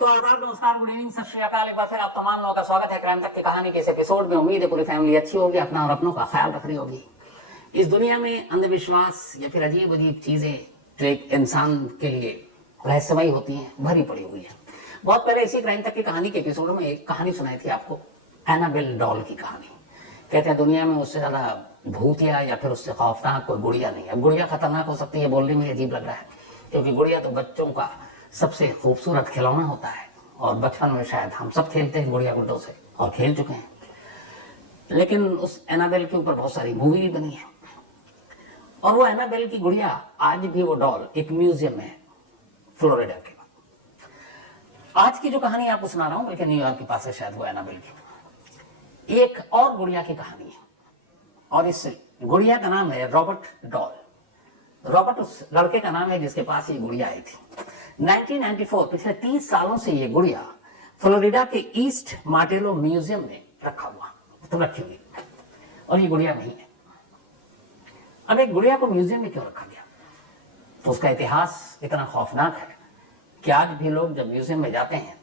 तो आदाब, नमस्कार, गुड इवनिंग, सत श्री अकाल। एक बार फिर आप तमाम लोगों का स्वागत है क्राइम तक की कहानी के इस एपिसोड में। उम्मीद है पूरी फैमिली अच्छी होगी, अपना और अपनों का ख्याल रख रही होगी। इस दुनिया में अंधविश्वास या फिर अजीब अजीब चीजें जो एक इंसान के लिए रहस्यमयी होती हैं, भरी पड़ी हुई है। बहुत पहले इसी क्राइम तक की कहानी के एपिसोड में एक कहानी सुनाई थी आपको, एनाबेल डॉल की कहानी। कहते हैं दुनिया में उससे ज्यादा भूतिया या फिर उससे खौफनाक कोई गुड़िया नहीं है। गुड़िया खतरनाक हो सकती है, बोलने में अजीब लग रहा है, क्योंकि गुड़िया तो बच्चों का सबसे खूबसूरत खिलौना होता है और बचपन में शायद हम सब खेलते हैं गुड़िया गुड्डों से और खेल चुके हैं। लेकिन उस एनाबेल के ऊपर बहुत सारी मूवी भी बनी है और वो एनाबेल की गुड़िया आज भी वो डॉल एक म्यूजियम में है फ्लोरिडा के। आज की जो कहानी आपको सुना रहा हूं, बल्कि न्यूयॉर्क के पास है शायद वो एनाबेल की, एक और गुड़िया की कहानी है और इस गुड़िया का नाम है रॉबर्ट डॉल। रॉबर्ट उस लड़के का नाम है जिसके पास ये गुड़िया आई थी। 1994 पिछले 30 सालों से ये गुड़िया फ्लोरिडा के ईस्ट मार्टेलो म्यूजियम में रखा हुआ, तो रखी हुई, और ये गुड़िया नहीं है। अब एक गुड़िया को म्यूजियम में क्यों रखा गया? तो उसका इतिहास इतना खौफनाक है कि आज भी लोग जब म्यूजियम में जाते हैं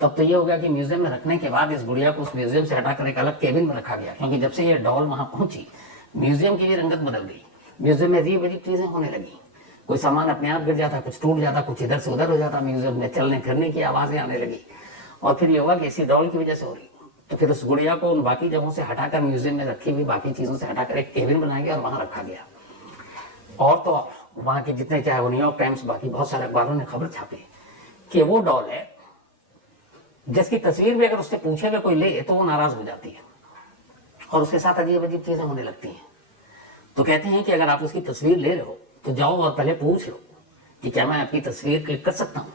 तब तो ये हो गया कि म्यूजियम में रखने के बाद इस गुड़िया को उस म्यूजियम से हटाकर एक अलग केबिन में रखा गया, क्योंकि जब से ये डॉल वहां पहुंची म्यूजियम की भी रंगत बदल गई। म्यूजियम में अजीब अजीब चीजें होने लगी, कोई सामान अपने आप गिर जाता, कुछ टूट जाता, कुछ इधर से उधर हो जाता, म्यूजियम में चलने फिरने की आवाजें आने लगी। और फिर ये हुआ कि इसी डॉल की वजह से हो रही, तो फिर उस गुड़िया को उन बाकी जगहों से हटाकर म्यूजियम में रखी हुई बाकी चीजों से हटाकर एक केबिन बनाया गया और वहां रखा गया। और तो वहां के जितने, चाहे वो न्यूयॉर्क टाइम्स, बाकी बहुत सारे अखबारों ने खबर छापी कि वो डॉल है जिसकी तस्वीर भी अगर उससे पूछे हुए कोई ले तो वो नाराज हो जाती है और उसके साथ अजीब अजीब चीजें होने लगती हैं। तो कहते हैं कि अगर आप उसकी तस्वीर ले रहे हो तो जाओ और पहले पूछ लो कि क्या मैं आपकी तस्वीर क्लिक कर सकता हूं,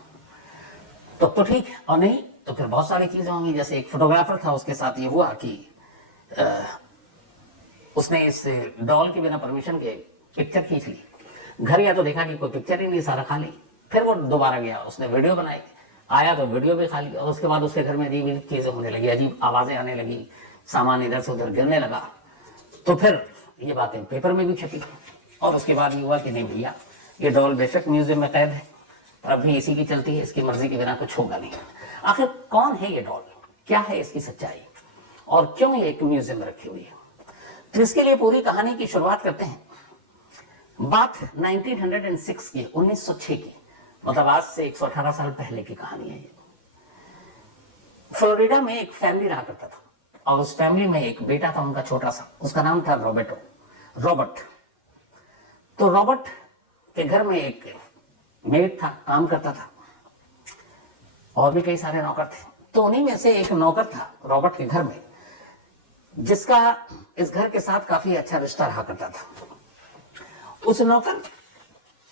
तब तो ठीक है, और नहीं तो फिर बहुत सारी चीजें होंगी। जैसे एक फोटोग्राफर था, उसके साथ ये हुआ कि उसने इस डॉल के बिना परमिशन के पिक्चर खींच ली। घर गया तो देखा कि कोई पिक्चर ही नहीं, सारा खाली। फिर वो दोबारा गया, उसने वीडियो बनाई, आया तो वीडियो भी खाली। और उसके बाद उसके घर में अजीब अजीब चीजें होने लगी, अजीब आवाजें आने लगी, सामान इधर से उधर गिरने लगा। तो फिर ये बातें पेपर में भी छपी और उसके बाद ये हुआ कि नहीं भैया, ये डॉल बेशक म्यूजियम में कैद है पर अभी इसी की चलती है, इसकी मर्जी के बिना कुछ होगा नहीं। आखिर कौन है ये डॉल, क्या है इसकी सच्चाई और क्यों ये एक म्यूजियम में रखी हुई है? तो इसके लिए पूरी कहानी की शुरुआत करते हैं। बात 1906 की, 1906 की, मतलब आज से 118 साल पहले की कहानी है ये। फ्लोरिडा में एक फैमिली रहा करता था और उस फैमिली में एक बेटा था उनका छोटा सा, उसका नाम था रॉबर्ट। तो रॉबर्ट के घर में एक मेड था, काम करता था, और भी कई सारे नौकर थे। तो उन्हीं में से एक नौकर था रॉबर्ट के घर में जिसका इस घर के साथ काफी अच्छा रिश्ता रहा करता था। उस नौकर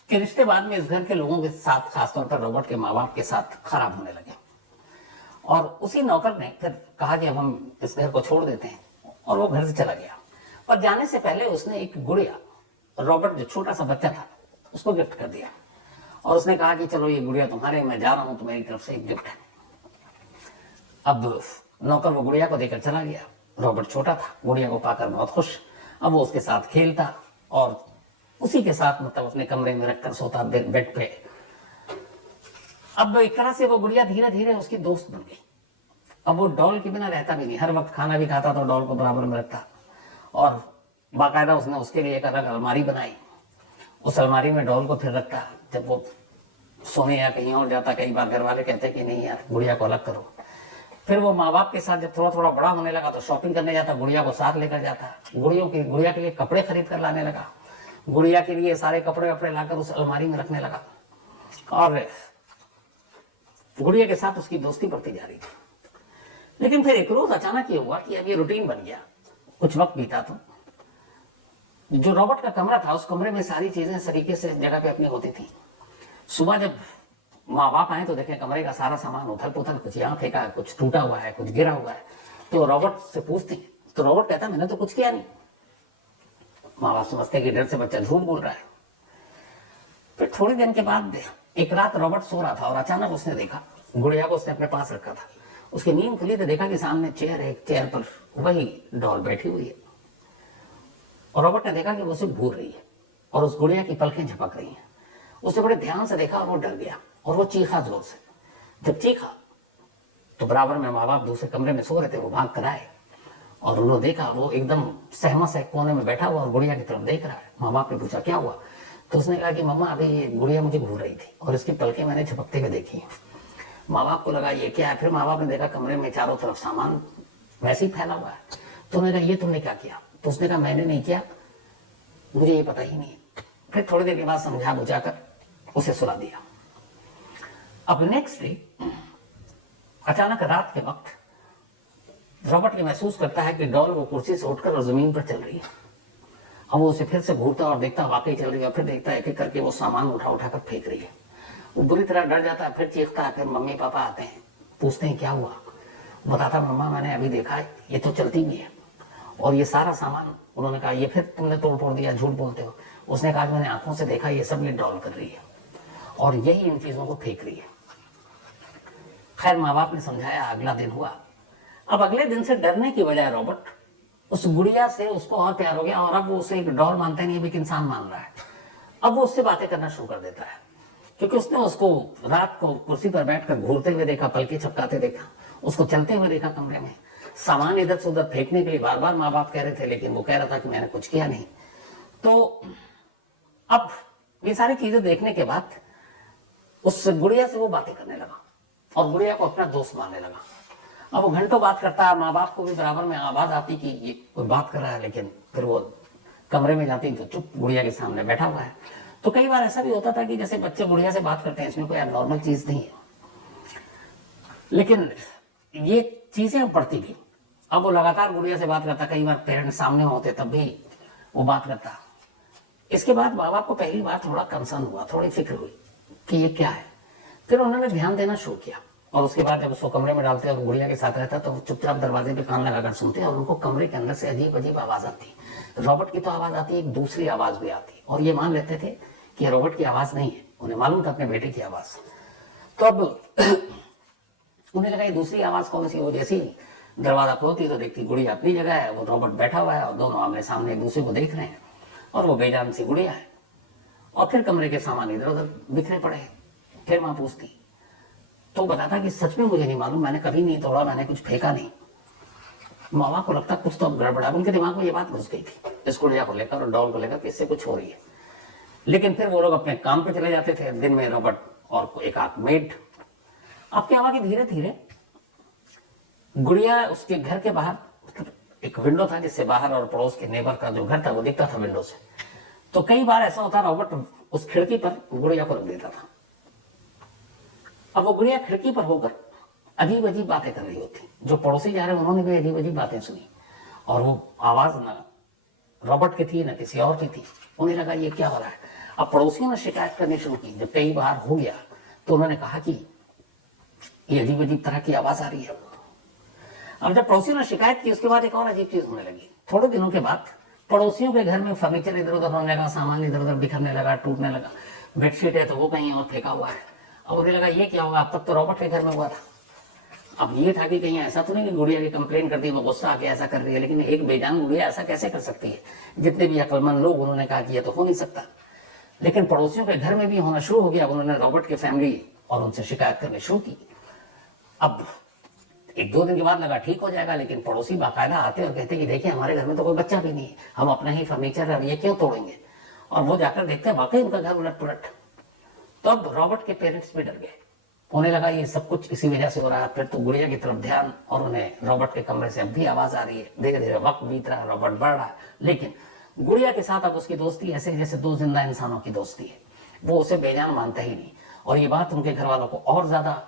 के रिश्ते बाद में इस घर के लोगों के साथ, खासतौर पर रॉबर्ट के माँ बाप के साथ खराब होने लगे और उसी नौकर ने फिर कहा कि अब हम इस घर को छोड़ देते हैं और वो घर से चला गया। और जाने से पहले उसने एक गुड़िया, रॉबर्ट जो छोटा सा बच्चा था, उसको गिफ्ट कर दिया और उसने कहा कि चलो ये गुड़िया तुम्हारे, मैं जा रहा हूं, तुम्हारी तरफ से एक गिफ्ट है। अब नौकर वो गुड़िया को देकर चला गया। रॉबर्ट छोटा था, गुड़िया को पाकर बहुत खुश। अब वो उसके साथ खेलता और उसी के साथ, मतलब अपने कमरे में रखकर सोता बेड पे। अब एक तरह से वो गुड़िया धीरे धीरे उसकी दोस्त बन गई। अब वो डॉल के बिना रहता भी नहीं, हर वक्त खाना भी खाता तो डॉल को बराबर में रखता और बाकायदा उसने उसके लिए एक अलग अलमारी बनाई। उस अलमारी में डॉल को फिर रखता। जब वो सोने या कहीं और जाता, कई बार घर वाले कहते कि नहीं यार गुड़िया को अलग करो। फिर वो माँ बाप के साथ जब थोड़ा थोड़ा बड़ा होने लगा तो शॉपिंग करने जाता, गुड़िया को साथ लेकर जाता, गुड़िया के लिए कपड़े खरीद कर लाने लगा, गुड़िया के लिए सारे कपड़े वपड़े लाकर उस अलमारी में रखने लगा और गुड़िया के साथ उसकी दोस्ती बढ़ती जा रही थी। लेकिन फिर एक रोज अचानक ये हुआ कि अब ये रूटीन बन गया। कुछ वक्त बीता तो जो रॉबर्ट का कमरा था, उस कमरे में सारी चीजें तरीके से जगह पे अपनी होती थी। सुबह जब माँ बाप आए तो देखे कमरे का सारा सामान उथल पुथल, कुछ यहाँ फेंका है, कुछ टूटा हुआ है, कुछ गिरा हुआ है। तो रॉबर्ट से पूछती तो रॉबर्ट कहता मैंने तो कुछ किया नहीं। माँ बाप समझते कि डर से बच्चा झूठ बोल रहा है। फिर थोड़ी देर के बाद एक रात रॉबर्ट सो रहा था और अचानक उसने देखा गुड़िया को उसने अपने पास रखा था। उसकी नींद खुली तो देखा कि सामने चेयर है, एक चेयर पर वही डॉल बैठी हुई है और रॉबर्ट ने देखा कि वो उसे घूर रही है और उस गुड़िया की पलकें झपक रही हैं। उसने बड़े ध्यान से देखा और वो डर गया और वो चीखा जोर से। जब चीखा तो बराबर में माँ बाप दूसरे कमरे में सो रहे थे, वो भाग कर आए और उन्होंने देखा वो एकदम सहमा सह कोने में बैठा हुआ और गुड़िया की तरफ देख रहा है। माँ बाप ने पूछा क्या हुआ, तो उसने कहा कि मम्मा अभी ये गुड़िया मुझे घूर रही थी और इसकी पलकें मैंने झपकते हुए देखी। माँ बाप को लगा ये क्या है, फिर माँ बाप ने देखा कमरे में चारों तरफ सामान वैसे ही फैला हुआ है। तो उन्होंने कहा ये तुमने क्या किया, तो उसने कहा मैंने नहीं किया, मुझे ये पता ही नहीं। फिर थोड़ी देर के बाद समझा बुझाकर उसे सुला दिया। अब नेक्स्ट डे अचानक रात के वक्त रॉबर्ट ये महसूस करता है कि डॉल वो कुर्सी से उठकर और जमीन पर चल रही है। अब वो उसे फिर से घूरता और देखता वाकई चल रही है, फिर देखता है एक एक करके वो सामान उठा उठा कर फेंक रही है। वो बुरी तरह डर जाता है, फिर चीखता है। फिर मम्मी पापा आते हैं, पूछते हैं क्या हुआ, बताता मम्मा मैंने अभी देखा है ये तो चलती भी है और ये सारा सामान। उन्होंने कहा ये फिर तुमने तोड़ फोड़ दिया, झूठ बोलते हो। उसने कहा मैंने आंखों से देखा, ये सब ये डॉल कर रही है और यही इन चीजों को फेंक रही है। खैर माँ बाप ने समझाया, अगला दिन हुआ। अब अगले दिन से डरने की बजाय रॉबर्ट उस गुड़िया से उसको और प्यार हो गया और अब वो उसे एक डॉल मानता नहीं, एक इंसान मान रहा है। अब वो उससे बातें करना शुरू कर देता है क्योंकि उसने उसको रात को कुर्सी पर बैठकर घूरते हुए देखा, पलके छपकाते देखा, उसको चलते हुए देखा कमरे में। सामान इधर से उधर फेंकने के लिए बार बार माँ बाप कह रहे थे, लेकिन वो कह रहा था कि मैंने कुछ किया नहीं। तो अब ये सारी चीजें देखने के बाद उस गुड़िया से वो बातें करने लगा और गुड़िया को अपना दोस्त मानने लगा। अब वो घंटों बात करता है, माँ बाप को भी बराबर में आवाज आती कि ये कोई बात कर रहा है, लेकिन फिर वो कमरे में जाती तो चुप गुड़िया के सामने बैठा हुआ है। तो कई बार ऐसा भी होता था कि जैसे बच्चे गुड़िया से बात करते हैं, इसमें कोई नॉर्मल चीज नहीं है, लेकिन ये चीजें बढ़ती गई। अब वो लगातार गुड़िया से बात करता, कई बार पेरेंट्स सामने होते तब भी वो बात करता। इसके बाद माँ बाप को पहली बार थोड़ा कंसर्न हुआ, थोड़ी फिक्र हुई कि ये क्या है। फिर उन्होंने ध्यान देना शुरू किया और उसके बाद जब उसको कमरे में डालते और गुड़िया के साथ रहता तो चुपचाप दरवाजे पे कान लगाकर सुनते और उनको कमरे के अंदर से अजीब अजीब आवाज आती। रॉबर्ट की तो आवाज आती, एक दूसरी आवाज भी आती और ये मान लेते थे कि रॉबर्ट की आवाज नहीं है, उन्हें मालूम था अपने बेटे की आवाज। तो अब उन्हें लगा ये दूसरी आवाज कौन सी। वो जैसी दरवाजा खोलती तो देखती गुड़िया अपनी जगह है, वो रॉबर्ट बैठा हुआ है और दोनों आमने सामने एक दूसरे को देख रहे हैं और वो बेजान सी गुड़िया है। और फिर कमरे के सामान इधर उधर बिखरे पड़े हैं। फिर माँ पूछती तो बताता कि सच में मुझे नहीं मालूम, मैंने कभी नहीं तोड़ा, मैंने कुछ फेंका नहीं। मामा को लगता कुछ तो अब गड़बड़ा, उनके दिमाग में ये बात घुस गई थी इस गुड़िया को लेकर और डॉल को लेकर कि इससे कुछ हो रही है। लेकिन फिर वो लोग अपने काम पे चले जाते थे, दिन में रॉबर्ट और एक आध मेड। अब क्या हुआ कि धीरे धीरे गुड़िया उसके घर के बाहर, मतलब एक विंडो था जिससे बाहर और पड़ोस के नेबर का जो घर था वो दिखता था विंडो से। तो कई बार ऐसा होता रॉबर्ट उस खिड़की पर गुड़िया को रख देता था। अब वो गुड़िया खिड़की पर होकर अजीब अजीब बातें कर रही होती। जो पड़ोसी जा रहे उन्होंने भी अजीब अजीब बातें सुनी और वो आवाज न रॉबर्ट की थी न किसी और की थी। उन्हें लगा ये क्या हो रहा है। अब पड़ोसियों ने शिकायत करनी शुरू की। जब कई बार हो गया तो उन्होंने कहा कि ये अजीब अजीब तरह की आवाज आ रही है। अब जब पड़ोसियों ने शिकायत की उसके बाद एक और अजीब चीज होने लगी। थोड़े दिनों के बाद पड़ोसियों के घर में फर्नीचर इधर उधर होने लगा, सामान इधर उधर बिखरने लगा, टूटने लगा। बेडशीट है तो वो कहीं और फेंका हुआ है। अब उन्हें लगा ये क्या होगा, अब तक तो रॉबर्ट के घर में हुआ था। अब ये था कि कहीं ऐसा तो नहीं कि गुड़िया की कंप्लेन कर दी, वो गुस्सा आके ऐसा कर रही है। लेकिन एक बेजान गुड़िया ऐसा कैसे कर सकती है। जितने भी अक्लमंद लोग उन्होंने कहा कि ये तो हो नहीं सकता, लेकिन पड़ोसियों के घर में भी होना शुरू हो गया। उन्होंने रॉबर्ट की फैमिली और उनसे शिकायत करनी शुरू की। अब एक दो दिन के बाद लगा ठीक हो जाएगा, लेकिन पड़ोसी बाकायदा आते और कहते कि देखिए हमारे घर में तो कोई बच्चा भी नहीं है, हम अपना ही फर्नीचर है, ये क्यों तोड़ेंगे। और वो जाकर देखते हैं वाकई उनका घर उलट पुलट। तो अब रॉबर्ट के पेरेंट्स भी डर गए। उन्हें लगा ये सब कुछ इसी वजह से हो रहा है। फिर तो गुड़िया की तरफ ध्यान और उन्हें रॉबर्ट के कमरे से अब भी आवाज आ रही है। धीरे धीरे वक्त बीत रहा है, रॉबर्ट बढ़ रहा है, लेकिन गुड़िया के साथ अब उसकी दोस्ती ऐसे जैसे दो जिंदा इंसानों की दोस्ती है। वो उसे बेजान मानता ही नहीं। और ये बात उनके घर वालों को और ज्यादा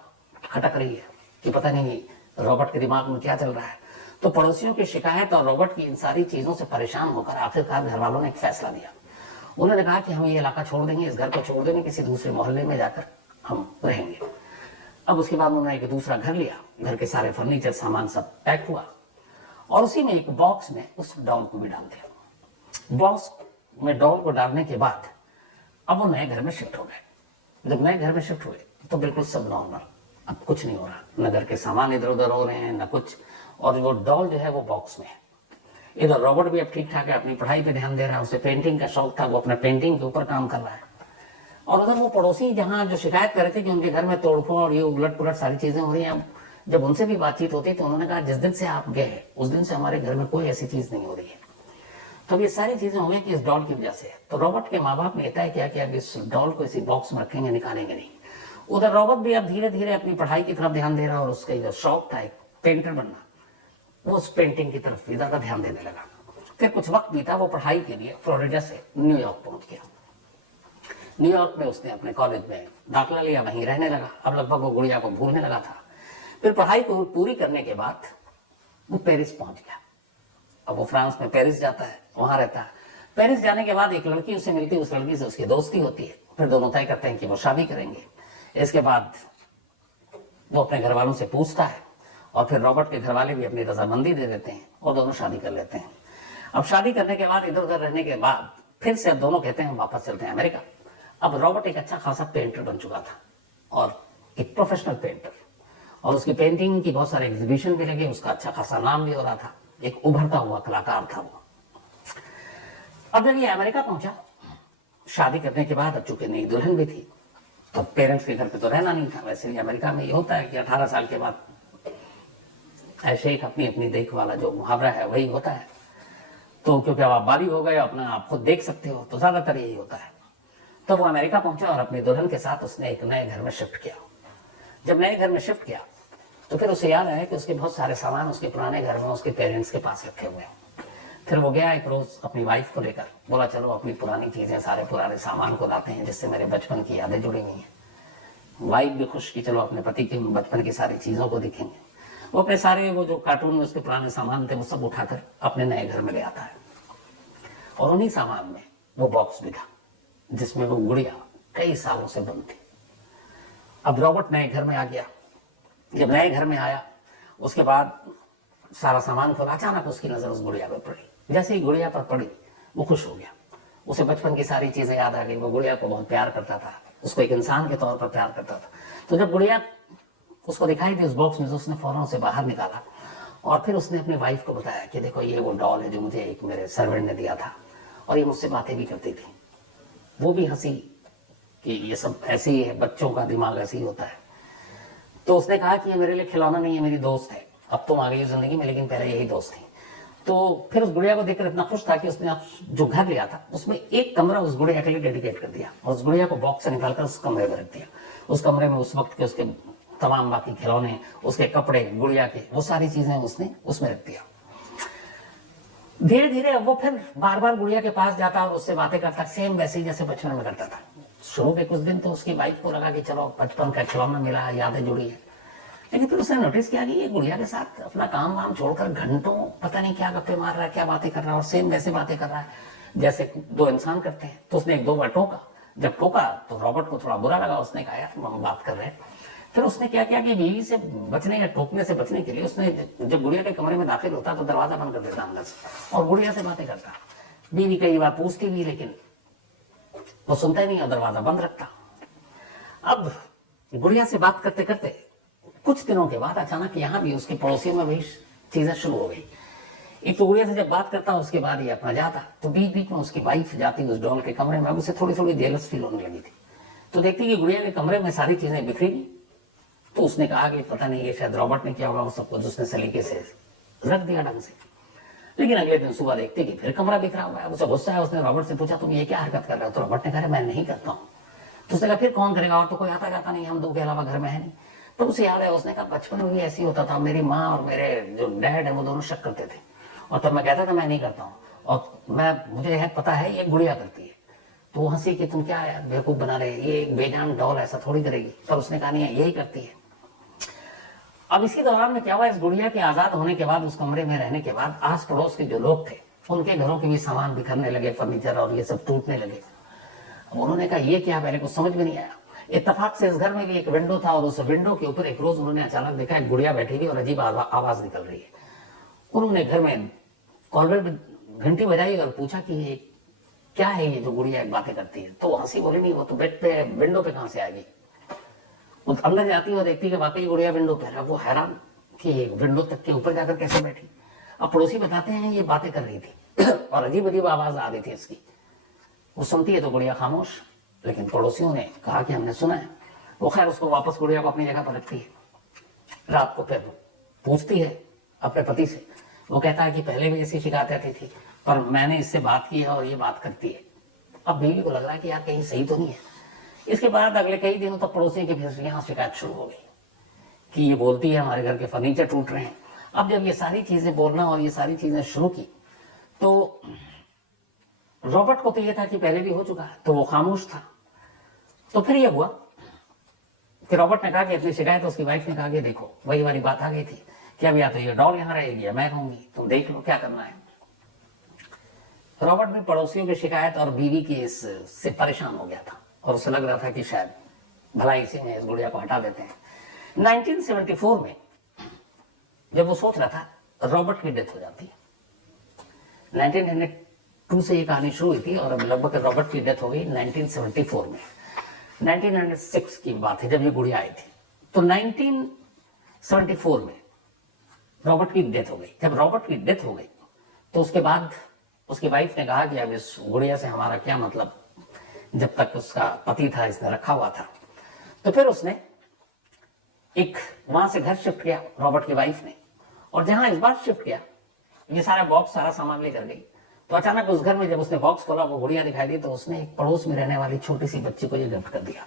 खटक रही है कि पता नहीं रॉबर्ट के दिमाग में क्या चल रहा है। तो पड़ोसियों की शिकायत और रॉबर्ट की इन सारी चीजों से परेशान होकर आखिरकार घर वालों ने एक फैसला लिया। उन्होंने कहा कि हम ये इलाका छोड़ देंगे, इस घर को छोड़ देंगे, किसी दूसरे मोहल्ले में जाकर हम रहेंगे। अब उसके बाद उन्होंने एक दूसरा घर लिया। घर के सारे फर्नीचर सामान सब पैक हुआ और उसी में एक बॉक्स में उस डॉल को भी डाल दिया। बॉक्स में डॉल को डालने के बाद अब वो नए घर में शिफ्ट हो गए। जब नए घर में शिफ्ट हुए तो बिल्कुल सब नॉर्मल, अब कुछ नहीं हो रहा, न घर के सामान इधर उधर हो रहे हैं न कुछ। और वो डॉल जो है वो बॉक्स में है। इधर रॉबर्ट भी अब ठीक ठाक है, अपनी पढ़ाई पे ध्यान दे रहा है, उसे पेंटिंग का शौक था, वो अपने पेंटिंग के ऊपर काम कर रहा है। और उधर वो पड़ोसी जहाँ जो शिकायत कर रहे थे कि उनके घर में तोड़फोड़ ये उलट पुलट सारी चीजें हो रही हैं, अब जब उनसे भी बातचीत होती तो उन्होंने कहा जिस दिन से आप गए उस दिन से हमारे घर में कोई ऐसी चीज नहीं हो रही है। तो ये सारी चीजें हो गई कि इस डॉल की वजह से। तो रॉबर्ट के माँ बाप ने तय किया कि अब इस डॉल को इसी बॉक्स में रखेंगे, निकालेंगे नहीं। उधर रॉबर्ट भी अब धीरे धीरे अपनी पढ़ाई की तरफ ध्यान दे रहा और उसका जो शौक था एक पेंटर बनना, वो उस पेंटिंग की तरफ भी ज्यादा ध्यान देने लगा। फिर कुछ वक्त बीता, वो पढ़ाई के लिए फ्लोरिडा से न्यूयॉर्क पहुंच गया। न्यूयॉर्क में उसने अपने कॉलेज में दाखिला लिया, वहीं रहने लगा। अब लगभग वो गुड़िया को भूलने लगा था। फिर पढ़ाई को पूरी करने के बाद वो पेरिस पहुंच गया। अब वो फ्रांस में पेरिस जाता है, वहां रहता है। पेरिस जाने के बाद एक लड़की उससे मिलती है, उस लड़की से उसकी दोस्ती होती है। फिर दोनों तय करते हैं कि वो शादी करेंगे। इसके बाद वो अपने घर वालों से पूछता है और फिर रॉबर्ट के घर वाले भी अपनी रजामंदी दे देते हैं और दोनों शादी कर लेते हैं। अब शादी करने के बाद, इधर उधर रहने के बाद, फिर से अब दोनों कहते हैं वापस चलते हैं अमेरिका। अब रॉबर्ट एक अच्छा खासा पेंटर बन चुका था और एक प्रोफेशनल पेंटर, और उसकी पेंटिंग की बहुत सारे एग्जीबिशन भी लगे, उसका अच्छा खासा नाम भी हो रहा था, एक उभरता हुआ कलाकार था वो। अब जब ये अमेरिका पहुंचा शादी करने के बाद, अब चूंकि नई दुल्हन भी थी तो पेरेंट्स के घर पे तो रहना नहीं था। वैसे ही अमेरिका में ये होता है कि 18 साल के बाद ऐसे ही अपनी अपनी देख वाला जो मुहावरा है वही होता है। तो क्योंकि अब आप बालिग हो गए, अपना आप खुद देख सकते हो, तो ज्यादातर यही होता है। तो वो अमेरिका पहुंचा और अपनी दुल्हन के साथ उसने एक नए घर में शिफ्ट किया। जब नए घर में शिफ्ट किया तो फिर उसे याद आया कि उसके बहुत सारे सामान उसके पुराने घर में उसके पेरेंट्स के पास रखे हुए हैं। फिर वो गया एक रोज अपनी वाइफ को लेकर, बोला चलो अपनी पुरानी चीजें, सारे पुराने सामान को लाते हैं जिससे मेरे बचपन की यादें जुड़ी हुई हैं। वाइफ भी खुश कि चलो अपने पति की बचपन की सारी चीजों को दिखेंगे। वो अपने सारे वो जो कार्टून में उसके पुराने सामान थे वो सब उठाकर अपने नए घर में ले आता है, और उन्हीं सामान में वो बॉक्स भी था जिसमें वो गुड़िया कई सालों से बंद थी। अब रॉबर्ट नए घर में आ गया। जब नए घर में आया उसके बाद सारा सामान खोला, अचानक उसकी नजर उस गुड़िया पर पड़ी। जैसे ही गुड़िया पर पड़ी वो खुश हो गया, उसे बचपन की सारी चीजें याद आ गई। वो गुड़िया को बहुत प्यार करता था, उसको एक इंसान के तौर पर प्यार करता था। तो जब गुड़िया उसको दिखाई दी उस बॉक्स में, तो उसने फौरन उसे बाहर निकाला और फिर उसने अपनी वाइफ को बताया कि देखो ये वो डॉल है जो मुझे एक मेरे सर्वेंट ने दिया था, और ये मुझसे बातें भी करती थी। वो भी हंसी कि ये सब ऐसे ही है, बच्चों का दिमाग ऐसे ही होता है। तो उसने कहा कि ये मेरे लिए खिलौना नहीं है, मेरी दोस्त है। अब तुम आ गई जिंदगी में, लेकिन पहले यही दोस्त थी। तो फिर उस गुड़िया को देखकर इतना खुश था कि उसने जो घर लिया था उसमें एक कमरा उस गुड़िया के लिए डेडिकेट कर दिया, और उस गुड़िया को बॉक्स से निकालकर उस कमरे में रख दिया। उस कमरे में उस वक्त के उसके तमाम बाकी खिलौने, उसके कपड़े, गुड़िया के, वो सारी चीजें उसने उसमें रख दिया। धीरे धीरे अब वो फिर बार बार गुड़िया के पास जाता और उससे बातें करता, सेम वैसे ही जैसे बचपन में करता था। शुरू के कुछ दिन तो उसकी वाइफ को लगा कि चलो बचपन का खिलौना मिला, यादें जुड़ी है। लेकिन फिर उसने नोटिस किया कि ये गुड़िया के साथ अपना काम वाम छोड़कर घंटों पता नहीं क्या गप्पे मार रहा है, क्या बातें कर रहा है, और सेम वैसे बातें कर रहा है जैसे दो इंसान करते हैं। तो उसने एक दो बार टोका। जब टोका तो रॉबर्ट को थोड़ा बुरा लगा। उसने कहा यार हम बात कर रहे हैं। फिर उसने क्या किया कि बीवी से बचने या टोकने से बचने के लिए उसने जब गुड़िया के कमरे में दाखिल होता तो दरवाजा बंद कर देता अंदर से और गुड़िया से बातें करता। बीवी कई बार पूछती भी, लेकिन वो सुनता ही नहीं और दरवाजा बंद रखता। अब गुड़िया से बात करते करते कुछ दिनों के बाद अचानक यहाँ भी उसके पड़ोसियों में भी चीजें शुरू हो गई। एक तो गुड़िया से जब बात करता उसके बाद ये अपना जाता, तो बीच बीच में उसकी वाइफ जाती उस डॉल के कमरे में। अब उसे थोड़ी थोड़ी जेलस फील होने लगी थी। तो देखती कि गुड़िया के कमरे में सारी चीजें बिखरी गई। तो उसने कहा कि पता नहीं ये शायद रॉबर्ट ने किया होगा, वो सब कुछ उसने सलीके से रख दिया ढंग से। लेकिन अगले दिन सुबह देखते कि फिर कमरा बिखरा हुआ है। उसे गुस्सा है। उसने रॉबर्ट से पूछा तुम ये क्या हरकत कर रहे हो? तो रॉबर्ट ने कहा मैं नहीं करता हूँ। तो उसने कहा फिर कौन करेगा, और तो कोई आता जाता नहीं, हम दो के अलावा घर में है नहीं। तो उसे याद है उसने कहा बचपन में भी ऐसे ही होता था, मेरी माँ और मेरे जो डैड है वो दोनों शक करते थे, और तब मैं कहता था मैं नहीं करता हूँ, और मुझे है पता है ये गुड़िया करती है। तो वो हंसी कि तुम क्या यार बेवकूफ बना रहे, ये एक बेजान डॉल ऐसा थोड़ी करेगी। पर उसने कहा नहीं यही करती है। अब इसी दौरान में क्या हुआ, इस गुड़िया के आजाद होने के बाद, उस कमरे में रहने के बाद, आस पड़ोस के जो लोग थे उनके घरों के भी सामान बिखरने लगे, फर्नीचर और ये सब टूटने लगे। उन्होंने कहा ये क्या, पहले कुछ समझ में नहीं आया। इत्तेफाक से इस घर में भी एक विंडो था, और उस विंडो के ऊपर एक रोज उन्होंने अचानक देखा एक गुड़िया बैठी हुई और अजीब आवाज निकल रही है। उन्होंने घर में कॉलबेल घंटी बजाई और पूछा कि ये क्या है, ये जो गुड़िया बातें करती है? तो हंसी बोली नहीं, वो तो बेड पे विंडो पे कहां से आएगी। वो अंदर जाती और देखती कि वाकई गुड़िया विंडो पे है। वो हैरान कि विंडो तक के ऊपर जाकर कैसे बैठी। अब पड़ोसी बताते हैं ये बातें कर रही थी और अजीब अजीब आवाज आ रही थी इसकी। वो सुनती है तो गुड़िया खामोश, लेकिन पड़ोसियों ने कहा कि हमने सुना है। वो खैर उसको वापस गुड़िया को अपनी जगह पर रखती है। रात को फिर पूछती है अपने पति से, वो कहता है कि पहले भी ऐसी शिकायत आती थी पर मैंने इससे बात की है और ये बात करती है। अब बीवी को लग रहा है कि यार कहीं सही तो नहीं है। इसके बाद अगले कई दिनों तक पड़ोसी के फिर यहाँ शिकायत शुरू हो गई कि ये बोलती है हमारे घर के फर्नीचर टूट रहे हैं। अब जब ये सारी चीजें बोलना और ये सारी चीजें शुरू की तो रॉबर्ट को तो ये था कि पहले भी हो चुका है, तो वो खामोश था। तो फिर ये हुआ कि रॉबर्ट ने कहा कि अपनी शिकायत, उसकी वाइफ ने कहा कि देखो वही वाली बात आ गई थी कि अब या तो ये डॉल यहाँ रहेगी या मैं रहूंगी, तुम देख लो क्या करना है। रॉबर्ट भी पड़ोसियों की शिकायत और बीवी की इससे परेशान हो गया था और उसे लग रहा था कि शायद भला इसी में इस गुड़िया को हटा देते हैं। 1974 में जब वो सोच रहा था, रॉबर्ट की डेथ हो जाती है। 1902 से ये कहानी शुरू हुई थी और अब लगभग रॉबर्ट की डेथ हो गई 1974 में। 1906 की बात है जब ये गुड़िया आई थी। तो 1974 में रॉबर्ट की डेथ हो गई। जब रॉबर्ट की डेथ हो गई तो उसके बाद उसकी वाइफ ने कहा कि अब इस गुड़िया से हमारा क्या मतलब, जब तक उसका पति था इसने रखा हुआ था। तो फिर उसने एक वहां से घर शिफ्ट किया रॉबर्ट की वाइफ ने, और जहां इस बार शिफ्ट किया ये सारा बॉक्स सारा सामान लेकर गई। तो अचानक उस घर में जब उसने बॉक्स खोला वो गुड़िया दिखाई दी, तो उसने एक पड़ोस में रहने वाली छोटी सी बच्ची को ये गिफ्ट कर दिया।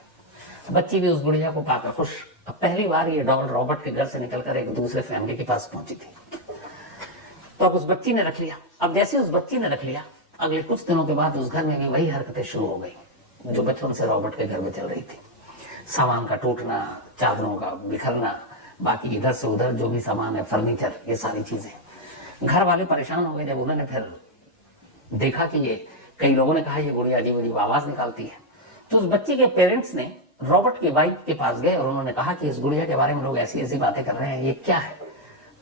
बच्ची भी उस गुड़िया को पाकर खुश। अब पहली बार ये डॉल रॉबर्ट के घर से निकलकर एक दूसरे फैमिली के पास पहुंची थी। तो अब उस बच्ची ने रख लिया। अब जैसे उस बच्ची ने रख लिया, अगले कुछ दिनों के बाद उस घर में भी वही हरकतें शुरू हो गई जो बचपन से रॉबर्ट के घर में चल रही थी। सामान का टूटना, चादरों का बिखरना, बाकी इधर से उधर जो भी सामान है, फर्नीचर, ये सारी चीजें। घर वाले परेशान हो गए जब उन्होंने फिर देखा कि ये, कई लोगों ने कहा ये गुड़िया अजीब अजीब आवाज निकालती है। तो उस बच्चे के पेरेंट्स ने रॉबर्ट की वाइफ के पास गए और उन्होंने कहा कि इस गुड़िया के बारे में लोग ऐसी ऐसी बातें कर रहे हैं, ये क्या है।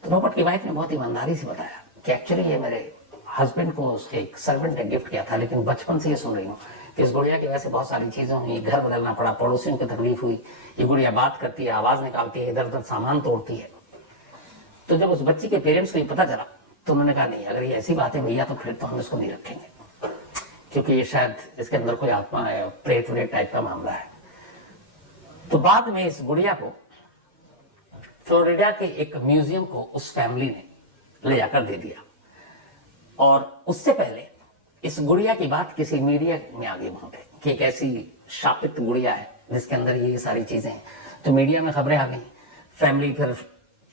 तो रॉबर्ट की वाइफ ने बहुत ईमानदारी से बताया कि एक्चुअली ये मेरे हस्बैंड को उसके एक सर्वेंट ने गिफ्ट किया था, लेकिन बचपन से ये सुन रही हूँ कि इस गुड़िया की वजह से बहुत सारी चीजें हुई, घर बदलना पड़ा, पड़ोसियों की तकलीफ हुई, ये गुड़िया बात करती है, आवाज निकालती है, इधर उधर सामान तोड़ती है। तो जब उस बच्ची के पेरेंट्स को ये पता चला तो उन्होंने कहा नहीं, अगर ये ऐसी बातें भैया तो फिर तो हम इसको नहीं रखेंगे, क्योंकि ये शायद इसके अंदर कोई आत्मा है, प्रेत व्रेत टाइप का मामला है। तो बाद में इस गुड़िया को फ्लोरिडा के एक म्यूजियम को उस फैमिली ने ले जाकर दे दिया। और उससे पहले इस गुड़िया की बात किसी मीडिया में आ गई वहां पे कि एक ऐसी शापित गुड़िया है जिसके अंदर ये सारी चीजें हैं। तो मीडिया में खबरें आ गई। फैमिली फिर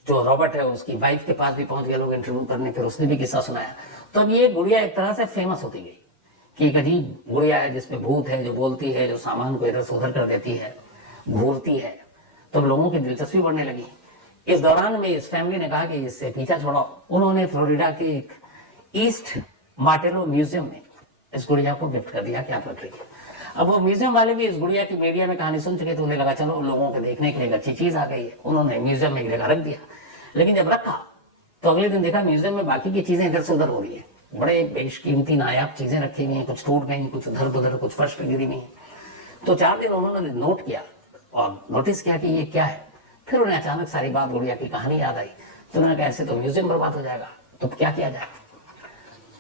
जो रॉबर्ट है उसकी वाइफ के पास भी पहुंच गए लोग इंटरव्यू करने, फिर उसने भी किस्सा सुनाया। तो अब ये गुड़िया एक तरह से फेमस होती गई कि एक अजीब गुड़िया है जिसमें भूत है, जो बोलती है, जो सामान को इधर से उधर कर देती है, घूरती है। तो लोगों की दिलचस्पी बढ़ने लगी। इस दौरान में इस फैमिली ने कहा कि इससे पीछा छोड़ो। उन्होंने फ्लोरिडा के एक ईस्ट मार्टेलो म्यूजियम में इस गुड़िया को गिफ्ट कर दिया कि आप रख लीजिए। अब वो म्यूजियम वाले भी इस गुड़िया की मीडिया में कहानी सुन चुके थे, उन्हें लगा चलो लोगों को देखने के लिए अच्छी चीज आ गई है, उन्होंने म्यूजियम में एक जगह रख दिया। लेकिन जब रखा तो अगले दिन देखा म्यूजियम में बाकी की चीजें इधर से उधर हो रही है, बड़े बेशकीमती नायाब चीजें रखी हुई हैं, कुछ टूट गई, कुछ उधर उधर, कुछ फर्श पे गिरी हुई। तो 4 दिन उन्होंने नोट किया और नोटिस किया कि ये क्या है। फिर उन्हें अचानक सारी बात गुड़िया की कहानी याद आई। तो उन्होंने कहा ऐसे तो म्यूजियम बर्बाद हो जाएगा, तो क्या किया जाए।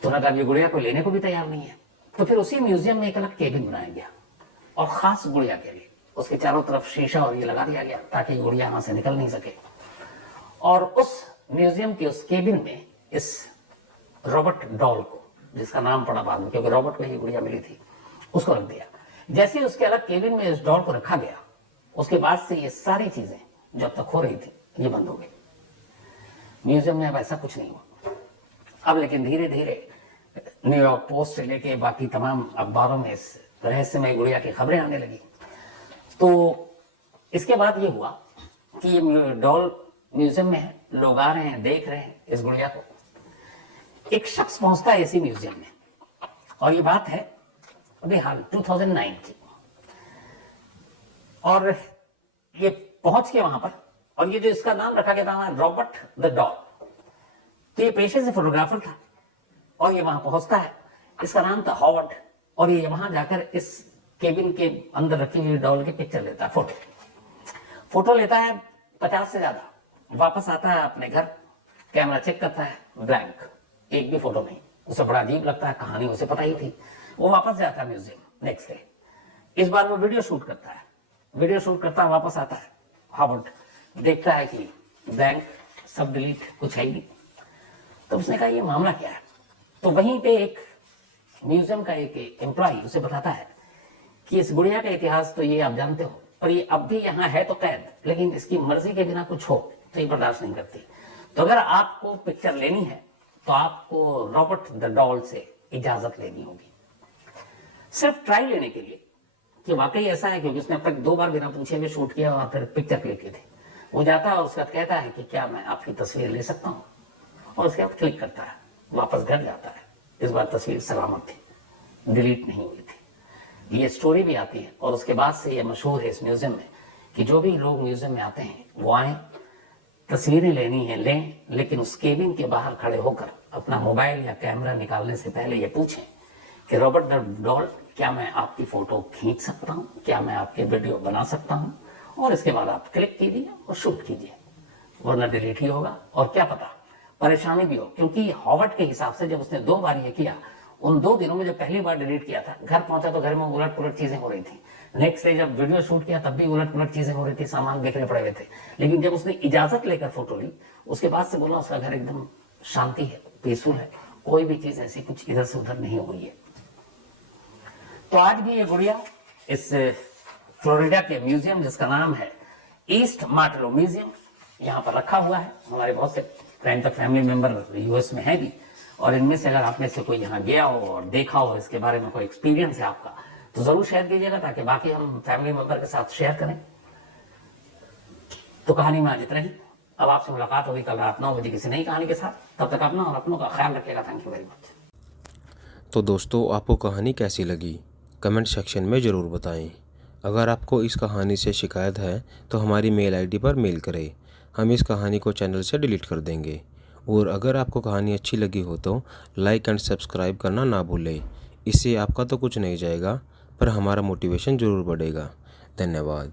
तो उन्होंने कहा गुड़िया को लेने को भी तैयार नहीं है। तो फिर उसी म्यूजियम में एक अलग केबिन बनाया गया और खास गुड़िया के लिए उसके चारों तरफ शीशा और ये लगा दिया गया ताकि गुड़िया वहां से निकल नहीं सके। और उस म्यूजियम के उस केबिन में इस रॉबर्ट डॉल को, जिसका नाम पड़ा बाद में क्योंकि रॉबर्ट को ये गुड़िया मिली थी, उसको रख दिया। जैसे ही उसके अलग केबिन में इस डॉल को रखा गया, उसके बाद से ये सारी चीजें जो अब तक हो रही थी ये बंद हो गई। म्यूजियम में अब ऐसा कुछ नहीं हुआ। अब लेकिन धीरे धीरे न्यूयॉर्क पोस्ट से लेके बाकी तमाम अखबारों में इस रहस्यमय गुड़िया की खबरें आने लगी। तो इसके बाद ये हुआ कि ये डॉल म्यूजियम में है, लोग आ रहे हैं, देख रहे हैं इस गुड़िया को। एक शख्स पहुंचता है इसी म्यूजियम में, और ये बात है अभी हाल 2009 की। और ये पहुंच के वहां पर, और ये जो इसका नाम रखा गया था रॉबर्ट द डॉल, तो ये पेशे से फोटोग्राफर था और ये वहां पहुंचता है। इसका नाम था हॉवर्ड, और ये वहां जाकर इस केबिन के अंदर रखी हुई डॉल की पिक्चर लेता है, फोटो लेता है 50 से ज्यादा। वापस आता है अपने घर, कैमरा चेक करता है, ब्लैंक, एक भी फोटो नहीं। उसे बड़ा अजीब लगता है, कहानी उसे पता ही थी। वो वापस जाता है म्यूजियम नेक्स्ट डे। इस बार वो वीडियो शूट करता है, वापस आता है। हॉवर्ड देखता है कि बैंक सब डिलीट, कुछ है ही नहीं। तो उसने कहा ये मामला क्या है। तो वहीं पे एक म्यूजियम का एक एम्प्लॉय उसे बताता है कि इस गुड़िया का इतिहास तो ये आप जानते हो, पर ये अब भी यहाँ है तो कैद, लेकिन इसकी मर्जी के बिना कुछ हो तो ये बर्दाश्त नहीं करती। तो अगर आपको पिक्चर लेनी है तो आपको रॉबर्ट द डॉल से इजाजत लेनी होगी, सिर्फ ट्राई लेने के लिए कि वाकई ऐसा है, क्योंकि उसने अब तक 2 बार बिना पूछे हुए शूट किया और फिर पिक्चर क्लिक किए थे। वो जाता है और उसके बाद कहता है कि क्या मैं आपकी तस्वीर ले सकता हूँ, और उसके बाद क्लिक करता है, वापस घर जाता है। इस बार तस्वीर सलामत थी, डिलीट नहीं हुई थी। ये स्टोरी भी आती है और उसके बाद से ये मशहूर है इस म्यूजियम में कि जो भी लोग म्यूजियम में आते हैं वो आए, तस्वीरें लेनी है लें, लेकिन उस केबिन के बाहर खड़े होकर अपना मोबाइल या कैमरा निकालने से पहले ये पूछें कि रॉबर्ट द डॉल, क्या मैं आपकी फोटो खींच सकता हूँ, क्या मैं आपके वीडियो बना सकता हूँ, और इसके बाद आप क्लिक कीजिए और शूट कीजिए, वरना डिलीट ही होगा। और क्या पता परेशानी भी हो, क्योंकि हॉवर्ड के हिसाब से जब उसने 2 बार ये किया, उन 2 दिनों में जब पहली बार डिलीट किया था, घर पहुंचा तो घर में उलट पुलट चीजें हो रही थी। नेक्स्ट डे जब वीडियो शूट किया तब भी उलट पुलट चीजें हो रही थी, सामान बिखरे पड़े हुए थे। लेकिन जब उसने इजाजत लेकर फोटो ली, उसके बाद से बोला उसका घर एकदम शांति है, पीसफुल है, कोई भी चीज ऐसी कुछ इधर से उधर नहीं हुई है। तो आज भी ये गुड़िया इस फ्लोरिडा के म्यूजियम, जिसका नाम है ईस्ट मार्टेलो म्यूजियम, यहाँ पर रखा हुआ है। हमारे बहुत से क्राइम तक फैमिली मेंबर यूएस में है भी, और इनमें से अगर आप में से कोई यहाँ गया हो और देखा हो, इसके बारे में कोई एक्सपीरियंस है आपका, तो जरूर शेयर कीजिएगा ताकि बाकी हम फैमिली मेंबर के साथ शेयर करें। तो कहानी में आज इतना ही। अब आपसे मुलाकात होगी कल रात 9 बजे किसी नई कहानी के साथ। तब तक अपना और अपनों का ख्याल रखिएगा। Thank you very much. तो दोस्तों, आपको कहानी कैसी लगी कमेंट सेक्शन में ज़रूर बताएं। अगर आपको इस कहानी से शिकायत है तो हमारी मेल आईडी पर मेल करें, हम इस कहानी को चैनल से डिलीट कर देंगे। और अगर आपको कहानी अच्छी लगी हो तो लाइक एंड सब्सक्राइब करना ना भूलें। इससे आपका तो कुछ नहीं जाएगा, पर हमारा मोटिवेशन ज़रूर बढ़ेगा। धन्यवाद।